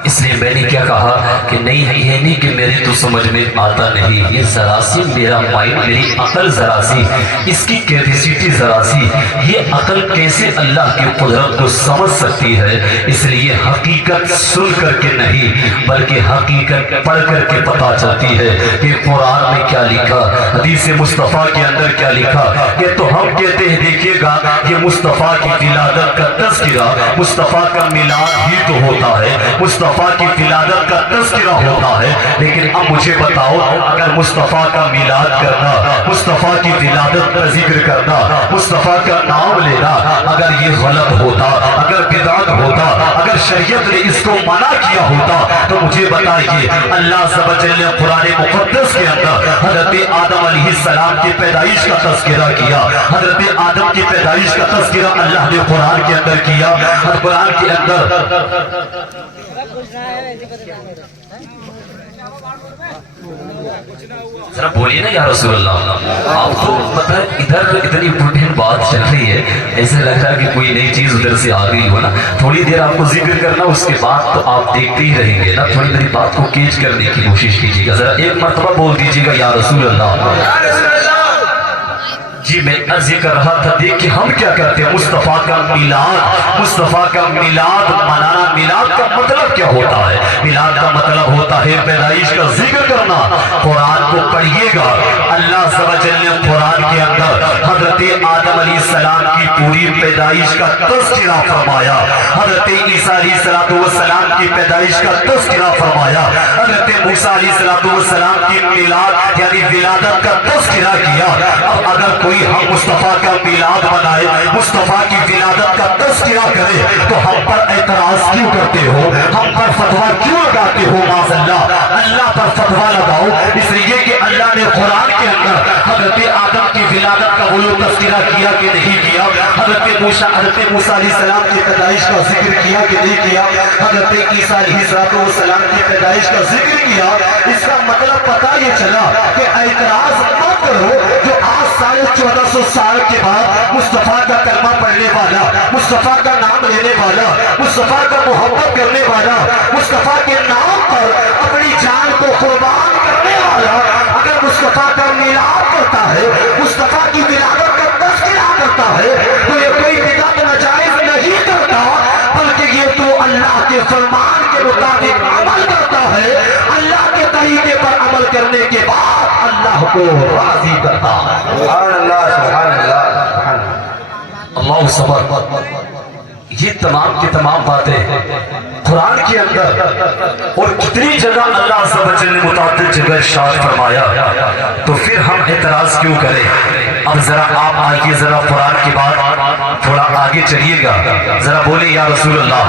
اس لیے میں نے کیا کہا کہ نہیں ہے، یہ نہیں کہ میرے تو سمجھ میں آتا نہیں، یہ ذرا سی میرا مائنڈ، میری عقل ذرا سی، اس کی کیپیسٹی ذرا سی، یہ عقل کیسے اللہ کی قدرت کو سمجھ سکتی ہے؟ اس لیے حقیقت سن کر کے نہیں بلکہ حقیقت پڑھ کر کے پتہ چلتی ہے کہ قرآن میں کیا لکھا، حدیث مصطفیٰ کے اندر کیا لکھا۔ یہ تو ہم کہتے ہیں دیکھیے گا یہ مصطفیٰ کی ولادت کا تذکرہ، مصطفیٰ کا میلاد ہی تو ہوتا ہے، مصطفیٰ کی ولادت کا تذکرہ ہوتا ہے، لیکن اب مجھے بتاؤ اگر مصطفیٰ کا میلاد کرنا، مصطفیٰ کی ولادت کا ذکر کرنا، مصطفیٰ کا نام لینا اگر یہ غلط ہوتا، اگر بدعت ہوتا، اگر شریعت نے اس کو منع کیا ہوتا تو مجھے بتائیے اللہ سب جل قرآن مقدس کے اندر حضرت آدم علیہ السلام کی پیدائش کا تذکرہ کیا، حضرت آدم کی پیدائش کا تذکرہ اللہ نے قرآن کے اندر کیا، اور قرآن کے اندر ذرا بولیے نا یا رسول اللہ۔ آپ کو پتہ ہے ادھر اتنی امپورٹنٹ بات چل رہی ہے، ایسے لگ رہا ہے کہ کوئی نئی چیز ادھر سے آ گئی ہو نا، تھوڑی دیر آپ کو ذکر کرنا، اس کے بعد تو آپ دیکھتے ہی رہیں گے نا، تھوڑی میری بات کو کیچ کرنے کی کوشش کیجیے گا، ذرا ایک مرتبہ بول دیجیے گا یا رسول اللہ۔ جی میں عرض کر رہا تھا دیکھیں ہم کیا کرتے ہیں، مصطفیٰ کا میلاد، مصطفیٰ کا میلاد منانا، میلاد کا مطلب کیا ہوتا ہے؟ میلاد کا مطلب ہوتا ہے پیدائش کا ذکر کرنا۔ قرآن کو پڑھیے گا، اللہ سب جل نے قرآن کے اندر حضرت آدم علیہ السلام کی پوری پیدائش کا تذکرہ فرمایا، حضرت عیسیٰ علیہ السلام کی پیدائش کا تذکرہ فرمایا، حضرت موسیٰ علیہ السلام کی میلاد یعنی ولادت کا تذکرہ کیا۔ اب اگر کوئی ہم مصطفیٰ کا میلاد منائے، مصطفیٰ کی ولادت کا تذکرہ کرے تو ہم پر اعتراض کیوں کرتے ہو، ہم پر فتویٰ کیوں لگاتے ہو؟ معاذ اللہ، اللہ پر فتویٰ لگاؤ، اس لیے کہ اللہ نے قرآن کے اندر حضرت آدم کی ولادت کا وہ تذکرہ کیا کہ نہیں کیا، حضرت موسیٰ علیہ السلام کی پیدائش کا ذکر کیا کہ نہیں کیا، حضرت عیسیٰ علیہ السلام کی پیدائش کا ذکر کیا۔ اس کا مطلب پتہ یہ چلا کہ اعتراض مت کرو جو آج 1450 سال کے بعد مصطفیٰ کا کلمہ پڑھنے والا، مصطفیٰ کا نام لینے والا، مصطفیٰ کا محبت کرنے والا، مصطفیٰ کے نام پر اپنی جان کو قربان کرنے والا اگر مصطفیٰ کا میلاد کرتا ہے، مصطفیٰ کی ولادت کا تذکرہ کرتا ہے تو یہ کوئی بدعت ناجائز نہیں کرتا، بلکہ یہ تو اللہ کے فرمان کے مطابق عمل کرتا ہے، اللہ کے طریقے پر عمل کرنے کے بعد اللہ کو راضی کرتا ہے۔ سبحان اللہ، سبحان اللہ، سبحان اللہ۔ اللہ صبر، یہ تمام کی تمام باتیں قرآن کے اندر اور کتنی جگہ اللہ عز و جل نے متعدد جگہ ارشاد فرمایا، تو پھر ہم اعتراض کیوں کریں؟ اب ذرا آپ آئیے، ذرا قرآن کے بعد تھوڑا آگے چلیے گا، ذرا بولے یا رسول اللہ۔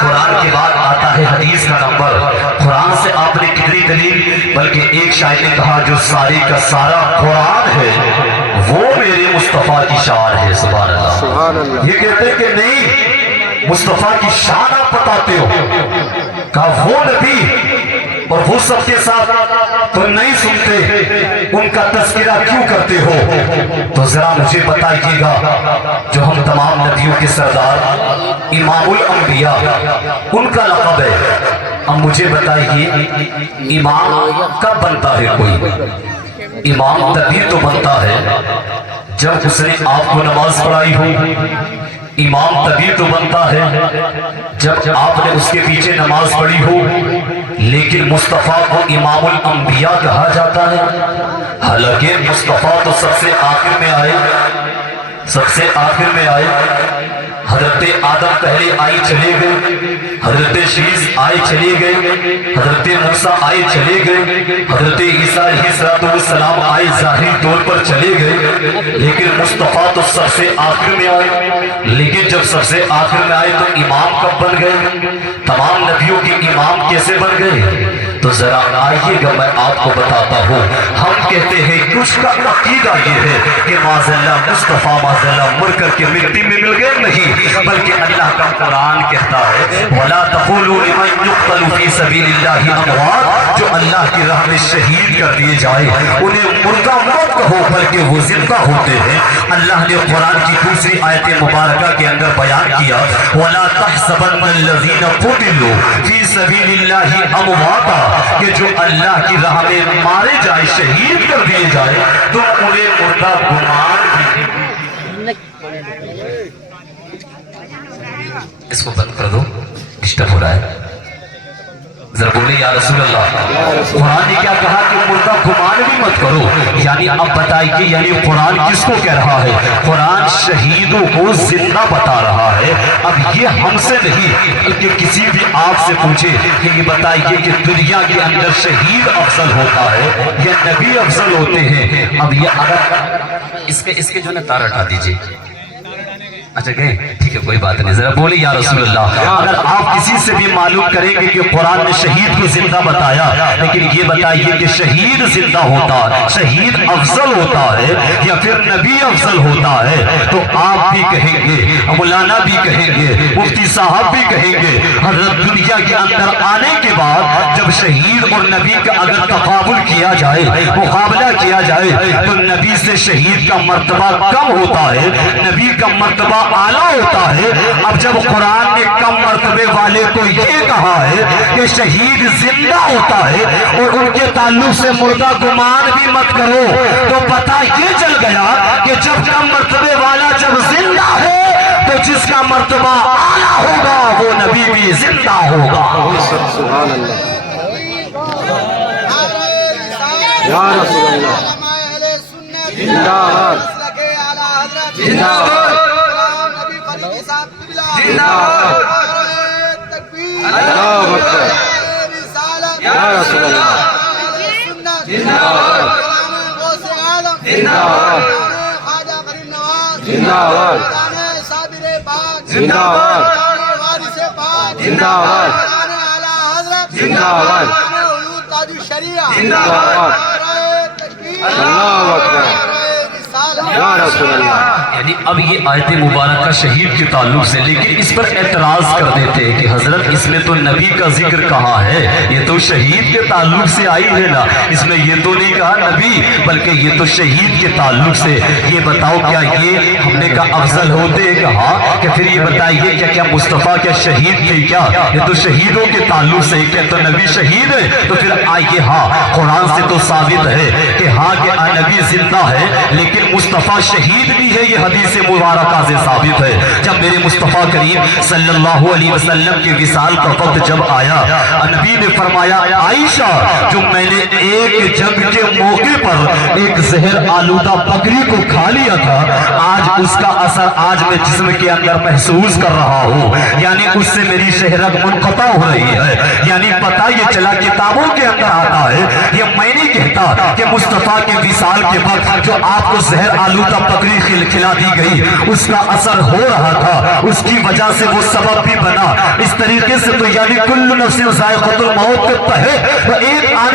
قرآن کے بعد آتا ہے حدیث کا نمبر، قرآن سے آپ نے کتنی دلیل، بلکہ ایک شاعر نے کہا جو سارے کا سارا قرآن ہے وہ میرے مصطفیٰ کی شان ہے۔ سبحان اللہ۔ یہ کہتے ہیں کہ نہیں، مصطفیٰ کی شان آپ بتاتے ہو، کہا وہ نبی اور وہ سب کے ساتھ تو نہیں سنتے ان کا تذکرہ کیوں کرتے ہو؟ تو ذرا مجھے بتائیے گا، جو ہم تمام نبیوں کے سردار امام الانبیاء ان کا لقب ہے، اب مجھے بتائیے امام کب بنتا ہے کوئی؟ امام تبھی تو بنتا ہے جب اس نے آپ کو نماز پڑھائی ہو۔ امام تبھی تو بنتا ہے جب آپ نے اس کے پیچھے نماز پڑھی ہو۔ لیکن مصطفیٰ کو امام الانبیاء کہا جاتا ہے، حالانکہ مصطفیٰ تو سب سے آخر میں آئے، سب سے آخر میں آئے۔ حضرت آدم پہلے آئے چلے گئے، حضرت شیس آئے چلے گئے، حضرت موسیٰ آئے چلے گئے، حضرت عیسیٰ علیہ السلام آئے ظاہری طور پر چلے گئے، لیکن مصطفیٰ تو سب سے آخر میں آئے۔ لیکن جب سب سے آخر میں آئے تو امام کب بن گئے؟ تمام نبیوں کے امام کیسے بن گئے؟ تو ذرا آئیے گا میں آپ کو بتاتا ہوں۔ ہم کہتے ہیں کچھ کا عقیدہ یہ ہے کہ معاذاللہ مصطفیٰ معاذاللہ مر کر کے مٹی میں مل گئے، نہیں، بلکہ اللہ کا قرآن کہتا ہے وَلَا تَقُولُوا لِمَنْ يُقْتَلُ فِي سَبِيلِ اللَّهِ أَمْوَاتٌ، جو اللہ کی راہ میں شہید کر دیے جائے انہیں مردہ مت کہو بلکہ وہ زندہ ہوتے ہیں۔ اللہ نے قرآن کی دوسری آیت مبارکہ کے اندر بیان کیا وَلَا تَحْسَبَنَّ الَّذِينَ قُتِلُوا فِي سَبِيلِ اللَّهِ أَمْوَاتًا، کہ جو اللہ کی راہ میں مارے جائے، شہید کر دیے جائے تو انہیں مردہ گمان بھی۔ اس کو بند کر دو، ڈسٹرب ہو رہا ہے۔ ذرا بولے یا رسول اللہ۔ قرآن نے کیا کہا کہ مردہ گمان بھی مت کرو، یعنی اب بتائیے یعنی قرآن کس کو کہہ رہا ہے؟ قرآن شہیدوں کو زندہ بتا رہا ہے۔ اب یہ ہم سے نہیں بلکہ کسی بھی آپ سے پوچھے کہ یہ بتائیے کہ دنیا کے اندر شہید افضل ہوتا ہے یا نبی افضل ہوتے ہیں؟ اب یہ اگر اس کے جو نا تار ہٹا دیجئے۔ اچھا گئے، ٹھیک ہے کوئی بات نہیں، ذرا بولے یا رسول اللہ۔ اگر آپ کسی سے بھی معلوم کریں گے کہ قرآن نے شہید کو زندہ بتایا، لیکن یہ بتائیے کہ شہید زندہ ہوتا ہے، شہید افضل ہوتا ہے یا پھر نبی افضل ہوتا ہے، تو آپ بھی کہیں گے، مولانا بھی کہیں گے، مفتی صاحب بھی کہیں گے، حضرت دنیا کے اندر آنے کے بعد جب شہید اور نبی کا اگر تقابل کیا جائے، مقابلہ کیا جائے، تو نبی سے شہید کا مرتبہ کم ہوتا ہے، نبی کا مرتبہ اعلیٰ ہوتا ہے۔ اب جب قرآن نے کم مرتبے والے کو یہ کہا ہے کہ شہید زندہ ہوتا ہے اور ان کے تعلق سے مردہ گمان بھی مت کرو، تو پتہ یہ چل گیا کہ جب کم مرتبے والا جب زندہ ہے تو جس کا مرتبہ اعلیٰ ہوگا وہ نبی بھی زندہ ہوگا۔ سبحان اللہ یا رسول اللہ، زندہ باد، زندہ باد، زندہ باد، اللہ اکبر یا رسول اللہ، زندہ باد، زندہ باد، زندہ باد، زندہ باد، زندہ باد، زندہ باد، زندہ باد، اللہ اکبر یا رسول اللہ۔ یعنی اب یہ آیت مبارکہ شہید کے تعلق سے، لیکن اس پر اعتراض کر دیتے ہیں کہ حضرت اس میں تو نبی کا ذکر کہاں ہے، یہ تو شہید کے تعلق سے آئی ہے نا، اس میں یہ تو نہیں کہا نبی بلکہ یہ تو شہید کے تعلق سے۔ یہ بتاؤ کیا یہ ہم نے کہا افضل ہوتے ہیں؟ کہا کہ پھر یہ بتائیے کیا مصطفیٰ کیا شہید تھے کیا؟ یہ تو شہیدوں کے تعلق سے، کیا تو نبی شہید ہے؟ تو پھر آئیے ہاں قرآن سے تو ثابت ہے کہ ہاں کہ نبی زندہ ہے لیکن مصطفیٰ شہید بھی ہے، یہ حدیث مبارکہ سے ثابت ہے۔ جب میرے مصطفیٰ کریم صلی اللہ علیہ وسلم کے وصال کا وقت جب آیا، نبی نے فرمایا عائشہ جو میں نے ایک جنگ کے موقع پر ایک زہر آلودہ بکری کو کھا لیا تھا، آج اس کا اثر آج میں جسم کے اندر محسوس کر رہا ہوں، یعنی اس سے میری شہرت منقطع ہو رہی ہے۔ یعنی پتہ یہ چلا کتابوں کے اندر آتا ہے، یہ میں نہیں کہتا کہ مصطفیٰ کے وصال کے وقت جو آپ کو زہر آلودہ بکری کھلا دی گئی اس کا اثر ہو رہا تھا، اس کی وجہ سے وہ سبب بھی بنا۔ اس طریقے سے تو یعنی کل نفس ذائقۃ الموت کے تحت ایک آن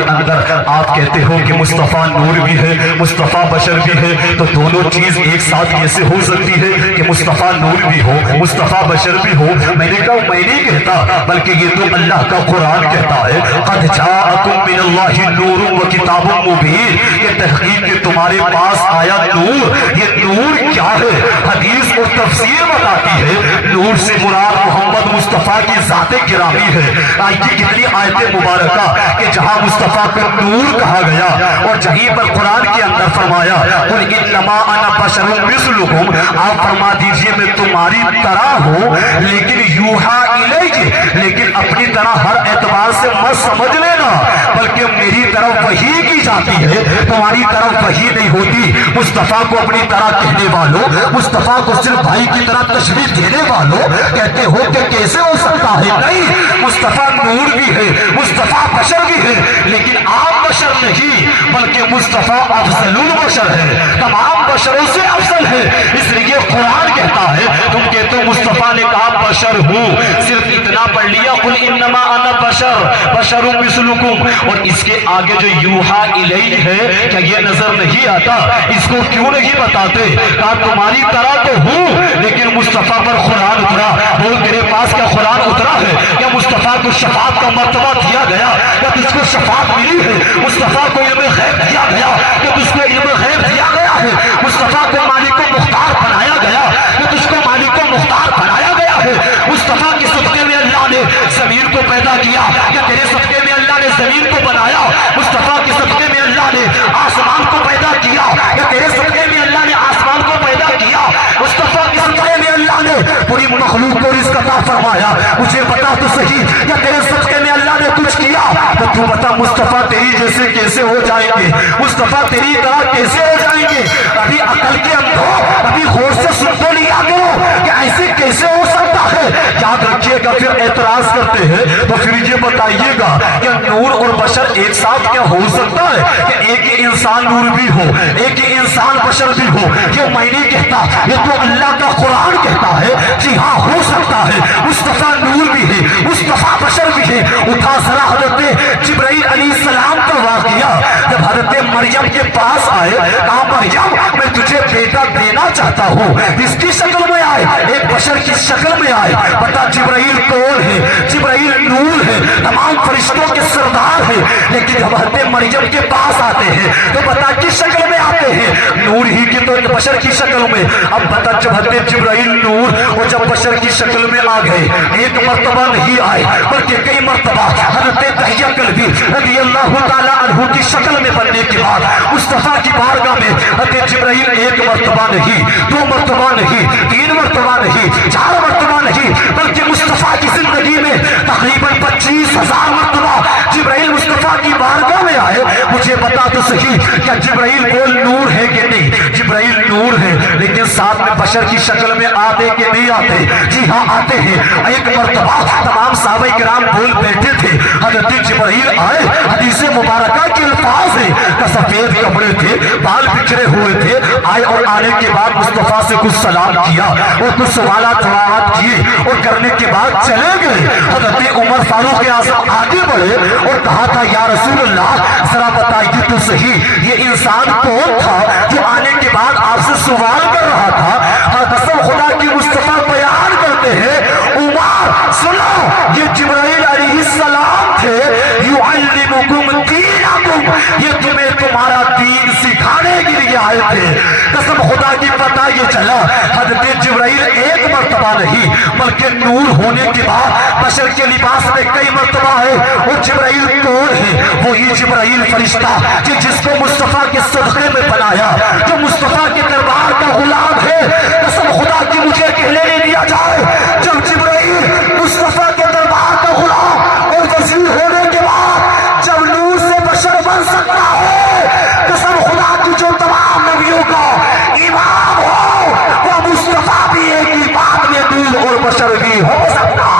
کے اندر آپ کہتے ہو کہ مصطفیٰ نور بھی ہے مصطفیٰ بشر بھی ہے، تو دونوں چیز ایک ساتھ کیسے ہو سکتی ہے کہ مصطفیٰ نور بھی ہو مصطفیٰ بشر بھی ہو؟ میں نے کہا میں نہیں کہتا، بلکہ یہ تو اللہ کا قرآن کہتا ہے، قد جاءکم من اللہ نور و کتاب مبین، یہ تحقیق کہ تمہارے پاس آیا نور۔ یہ نور کیا ہے؟ حدیث اور تفسیر بتاتی ہے نور سے مراد محمد مصطفیٰ کی ذات گرامی ہے۔ آئیے کتنی آیت مبارکہ کہ جہاں مصطفیٰ کو نور کہا گیا اور جہیں پر قرآن کے اندر فرمایا قل انما انا بشر مثلکم، آپ فرما دیجئے میں تمہاری طرح ہوں لیکن یوحا الیہ، لیکن اپنی طرح ہر اعتبار سے مت سمجھ لینا، بلکہ میری طرف وحی کی جاتی ہے، تمہاری طرف وحی نہیں ہوتی۔ مصطفیٰ کو اپنی طرح کہنے والوں، مصطفیٰ کو صرف بھائی کی طرح تشریح دینے والوں کہتے ہو کہ کیسے ہو سکتا ہے؟ نہیں، مصطفیٰ نور بھی ہے مصطفیٰ بشر بھی ہے، لیکن آپ بشر نہیں بلکہ مصطفیٰ افضل البشر ہے، تمام بشروں سے افضل ہے۔ اس لیے قرآن کہتا ہے، تم کہتے ہو مصطفیٰ نے کہا بشر ہوں، صرف اتنا پڑھ لیا قل انما انا بشر مثلکم، اور اس کے آگے جو یوحا الیہ ہے کیا یہ نظر نہیں آتا؟ اس کو کیوں نہیں بتاتے؟ کہا تمہاری طرح تو ہوں لیکن مصطفیٰ پر قرآن اترا۔ بول تیرے پاس کیا قرآن اترا ہے؟ کیا مصطفیٰ کو شفاعت کا مرتبہ دیا گیا؟ کیا تجھ کو شفاعت ملی ہے؟ مصطفیٰ کو علم غیب دیا گیا؟ کیا تجھ کو علم غیب دیا گیا ہے؟ مصطفیٰ کو مالک و مختار بنایا گیا؟ کیا تجھ کو مالک و مختار بنایا گیا ہے؟ مصطفیٰ کے صدقے میں اللہ نے زمین کو پیدا کیا، کیا تیرے صدقے میں اللہ نے زمین کو بنایا؟ مصطفیٰ کے صدقے میں اللہ نے آسمان کو پیدا کیا، کیا تیرے صدقے میں اللہ نے آسمان کو پیدا کیا؟ مصطفیٰ کے صدقے میں اللہ نے پوری مخلوق کو رزق عطا فرمایا۔ مجھے بتا تو صحیح، کیا تیرے صدقے میں اللہ نے کچھ کیا؟ تو تو بتا مصطفیٰ تیری جیسے کیسے ہو جائیں گے؟ مصطفیٰ تیری طرح کیسے ہو جائیں گے؟ ابھی عقل کے اندھو، ابھی غور سے سن تو لیا کرو کہ ایسے کیسے ہو سکتا ہے؟ یاد رکھیے گا، پھر اعتراض کرتے ہیں تو پھر یہ بتائیے گا کہ نور اور بشر ایک ساتھ کیا ہو سکتا ہے کہ ایک ہی انسان نور بھی ہو ایک ہی انسان بشر بھی ہو؟ یہ میں نہیں کہتا، یہ تو اللہ کا قرآن کہتا ہے۔ جی ہاں ہو سکتا ہے، مصطفیٰ نور بھی ہے مصطفیٰ بشر بھی ہے۔ اٹھا ذرا حضرت جبرائیل علیہ السلام کا واقعہ، جب حضرت مریم کے پاس آئے، کہا مریم میں تجھے بیٹا دینا چاہتا ہوں، اس کی شکل میں آئے، ایک بشر کی شکل میں آئے۔ پتا جبرائیل کون ہے؟ جبرائیل نور ہے، تمام فرشتوں کے سردار ہے، لیکن جب حضرت مریم کے پاس آتے ہیں تو بتا کس شکل میں آتے ہیں؟ نور ہی کی، تو بشر کی شکل میں۔ اب بتا جب حضرت جبرائیل نور اور جب بشر کی شکل میں آ گئے، ایک مرتبہ نہیں آئے بلکہ کئی مرتبہ حضرت دحیہ کلبی رضی اللہ تعالیٰ عنہ کی شکل میں بننے کے بعد مصطفیٰ کی بارگاہ میں حضرت جبرائیل ایک مرتبہ نہیں، دو مرتبہ نہیں، تین مرتبہ نہیں، چار مرتبہ نہیں، بلکہ مصطفیٰ کی زندگی میں تقریباً 25,000 مرتبہ جبرائیل مصطفیٰ کی بارگاہ میں آئے۔ مجھے بتا تو صحیح، کیا جبرائیل کوئی نور ہے کہ نہیں؟ جبرائیل نور ہے، لیکن ساتھ میں بشر کی شکل میں آتے کہ نہیں آتے؟ جی ہاں آتے ہیں۔ ایک مرتبہ تمام صحابہ کرام بول بیٹھے تھے، حضرت جبرائیل آئے، حدیث مبارکہ کے الفاظ ہیں کہ سفید کپڑے تھے، بال بکھرے ہوئے تھے، آئے اور آنے کے بعد مصطفیٰ سے کچھ سلام کیا اور کچھ سوالات جوابات کیے اور کرنے کے بعد چلے گئے۔ حضرت عمر فاروق اعظم آگے بڑھے اور کہا تھا یا رسول اللہ ذرا بتائیے تو صحیح یہ انسان کون تھا جو آنے کے بعد آپ سے سوال کر رہا تھا؟ قسم خدا کی مصطفیٰ بیان کرتے ہیں، عمر سنو یہ جبرائیل علیہ السلام تھے، یعلمکم دینکم، یہ تمہیں تمہارا دین سکھانے کے لیے آئے تھے۔ قسم خدا کی پتہ یہ چلا حضرت جبرائیل ایک مرتبہ نہیں بلکہ نور ہونے کے بعد بشر کے لباس میں کئی مرتبہ ہے۔ اور جبرائیل کون ہے؟ وہی جبرائیل فرشتہ جس کو مصطفیٰ کے صدقے میں بنایا، جو مصطفیٰ کے دربار کا غلام ہے۔ قسم خدا کی مجھے کہنے نہیں دیا جائے، جب جبرائیل مصطفیٰ کے دربار کا غلام اور وزیر ہونے کے بعد جب نور سے بشر بن سکتا ہے، قسم خدا کی جو تمام نبیوں کا امام ہو وہ مصطفیٰ بھی ایک ہی بات میں نور اور بشر بھی ہو سکتا ہے۔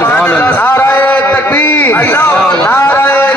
نعرہ تکبیر، نعرہ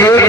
1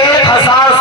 1000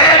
1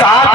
7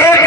1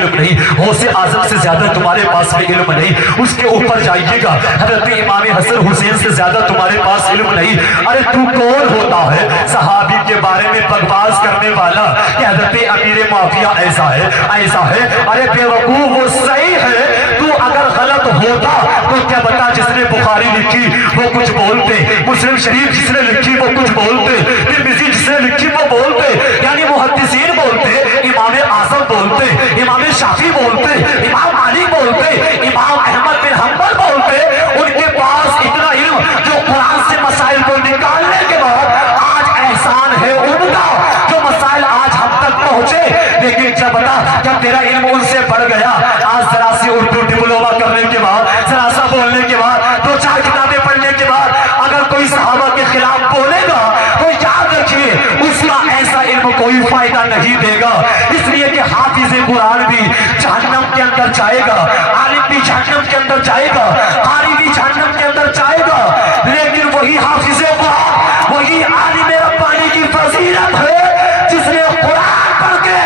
علم نہیں, غوث اعظم سے زیادہ تمہارے پاس میں علم نہیں, اس کے اوپر جائیے گا حضرت امام حسن حسین سے زیادہ تمہارے پاس علم نہیں. ارے تو کون ہوتا ہے صحابی کے بارے میں بکواس کرنے والا کہ حضرت امیر معاویہ ایسا ہے ایسا ہے؟ ارے بے وقوف, وہ صحیح ہے, تو اگر غلط ہوتا تو کیا بتا جس نے بخاری لکھی وہ کچھ بولتے, مسلم شریف جس نے لکھی وہ کچھ بولتے, ترمذی جس نے لکھی وہ بولتے, یعنی محدثین بولتے, امام اعظم بولتے, امام شافعی بولتے, امام مالک بولتے, امام احمد بن حنبل بولتے. ان کے پاس اتنا علم جو قرآن سے مسائل کو نکالنے کے بعد آج احسان ہے ان کا جو مسائل آج ہم تک پہنچے. لیکن کیا بتا جب تیرا علم ان سے بڑھ گیا, آج ذرا سی اردو ڈپلوما کرنے کے بعد, ذرا سا بولنے کے بعد, 2-4 کتابیں پڑھنے کے بعد اگر کوئی صحابہ کے خلاف بولے گا تو یاد رکھیے اس کا ایسا علم کوئی فائدہ نہیں دے گا. اس لیے کہ حافظ قرآن بھی جہنم کے اندر جائے گا, عالم بھی جہنم کے اندر جائے گا, قاری بھی جہنم کے اندر جائے گا, لیکن وہی حافظ قرآن, وہی عالم ربانی کی فضیلت ہے جس نے قرآن پڑھ کے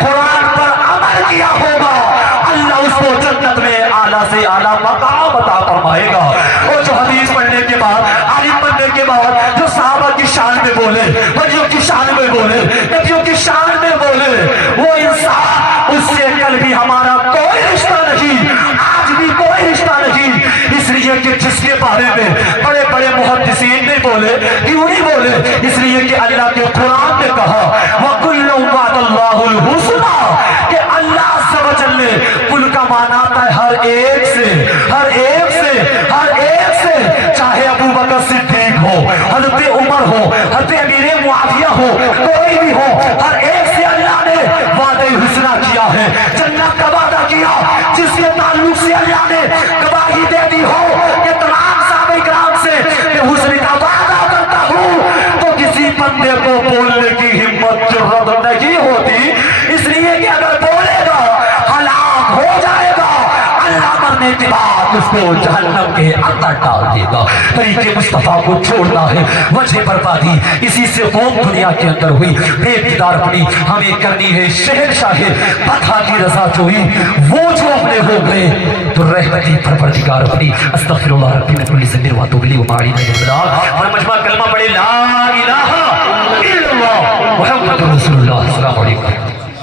قرآن پر عمل کیا ہوگا, اللہ اس کو جنت میں اعلیٰ سے اعلیٰ مقام عطا فرمائے گا. اور جو حدیث پڑھنے کے بعد, عالم پڑھنے کے بعد جو صحابہ کی شان میں بولے, ولیوں کی شان میں بولے, نبیوں کی شان میں بولے, وہ انسان اس سے کل بھی ہمارا کوئی رشتہ نہیں, آج بھی کوئی رشتہ نہیں. اس لیے کہ جس کے بارے میں بڑے بڑے محدثین نے بولے, کیوں نہیں بولے؟ اس لیے کہ اللہ کے قرآن نے کہا وَكُلٌّ وَعَدَ اللَّهُ الْحُسْنَى, کہ اللہ عز و جل نے کل کا معنی آتا ہے ہر ایک سے, ہر ایک سے, ہر ایک سے, چاہے ابو بکر صدیق ہو, حضرت عمر ہو, حضرت امیر معاویہ ہو, کوئی بھی ہو, ہر ایک سے اللہ نے وعدہ حسنہ کیا ہے, جنت کا وعدہ کیا. جس کے تعلق سے اللہ نے گواہی دے دی ہو کہ تمام صحابہ کرام سے کہ حسن کا وعدہ کرتا ہوں, تو کسی بندے کو بولنے کی ہمت جرأت نہیں ہوتی. اس لیے کہ اگر بولے گا ہلاک ہو جائے گا, اللہ مرنے کے بعد اس کو جہنم کے اندر ڈال دے گا. طریقے مصطفیٰ کو چھوڑنا ہے, وجہ بربادی اسی سے قوم دنیا کے اندر ہوئی. بے اقتدار اپنی ہمیں کرنی ہے شہنشاہ بطحا کی رضا جوئی, وہ جو اپنے ہو گئے تو رحمتی پروردگار اپنی. استغفر اللہ ربی من کل ذنب واتوب الیہ وما علینا الا البلاغ. اور مجمع کلمہ پڑھے لا الہ الا اللہ محمد رسول اللہ. السلام علیکم.